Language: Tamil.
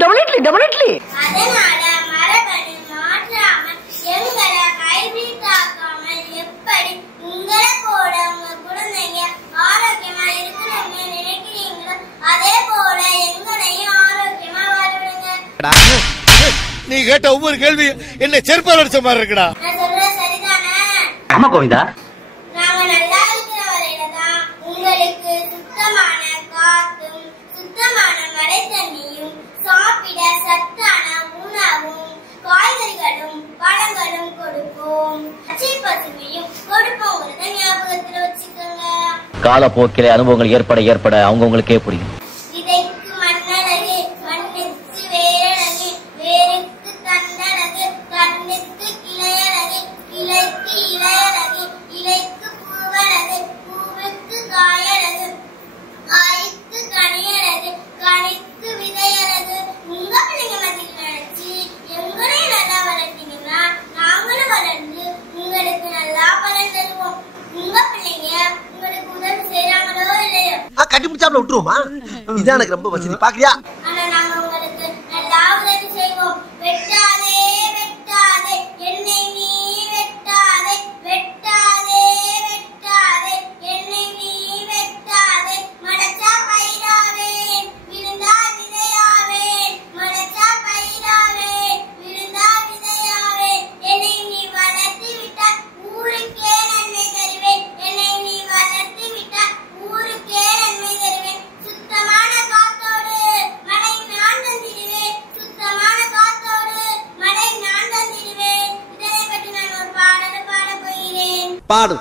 டெபினெட்லி. அதனால மரபணு மாற்றாம எங்களை ஹைபிரிட் ஆக்காமல் எப்படி உங்களை போல உங்க குழந்தைங்க ஆரோக்கியமா இருக்கணும்னு நினைக்கிறீங்களோ அதே போல எங்களையும் ஆரோக்கியமா வரவிடுங்க. நீ கேட்ட ஒவ்வொரு கேள்வி என்ன செருப்பால் அடிச்ச மாதிரி இருக்குடா. நான் சொல்றது சரிதானே? ஆமா கோவிந்தா. நாங்க நல்லா இருக்கிற வரையில தான் உங்களுக்கு சுத்தமான காத்தும் சுத்தமான மழை தண்ணியும் சாப்பிட சத்தான உணவும் காய்கறிகளும் பழங்களும் கொடுப்போம். பச்சை பசுமையும் கொடுப்போங்கிறத ஞாபகத்துல வச்சுக்கோங்க. காலப்போக்கில அனுபவங்கள் ஏற்பட அவங்கவுங்களுக்கே புரியும். விதைக்கு மண்ணழகு, மண்ணுக்கு வேரழகு, வேருக்கு தண்டழகு, தண்ணுக்கு கிளையழகு, கிளைக்கு இலையழகு, இலைக்கு பூவழகு, பூவுக்கு காயழகு, காய்க்கு கனியழகு, கனிக்கு விதையழகு. உங்க பிள்ளைங்க மத்தியில் நினைச்சு எங்களையும் நல்லா வளர்த்தீங்கன்னா நாங்களும் வளர்ந்து உங்களுக்கு நல்லா பலன் தருவோம். உங்க பிள்ளைங்க உங்களுக்கு உதவி செய்யறாங்களோ இல்லையோ கட்டிப்பிடிச்சாப்ல விட்டுருவோமா? இதான் எனக்கு ரொம்ப வசதி. பாக்குறியா? ஆனா நாங்க உங்களுக்கு நல்லா உதவி செய்வோம். வெட்டாதே வெட்டாதே என்னை நீ வெட்டாதே, வெட்டாதே வெட்டாதே என்னை நீ வெட்டாதே, மடச்சா பயிராவேன் விழுந்தா விதையாவேன், மடச்சா பயிராவேன் விழுந்தா விதையாவேன். என்னை நீ வளர்த்து விட்டால் ஊருக்கே நன்மை தருவேன், என்னை நீ வளர்த்து விட்டால் ஊருக்கே நன்மை தருவேன். சுத்தமான காத்தோடு மழை நான் தந்திடுவேன், சுத்தமான காத்தோடு மழை நான் தந்திடுவேன். இதனை பற்றி நான் ஒரு பாடலை பாட போகிறேன். பாடு.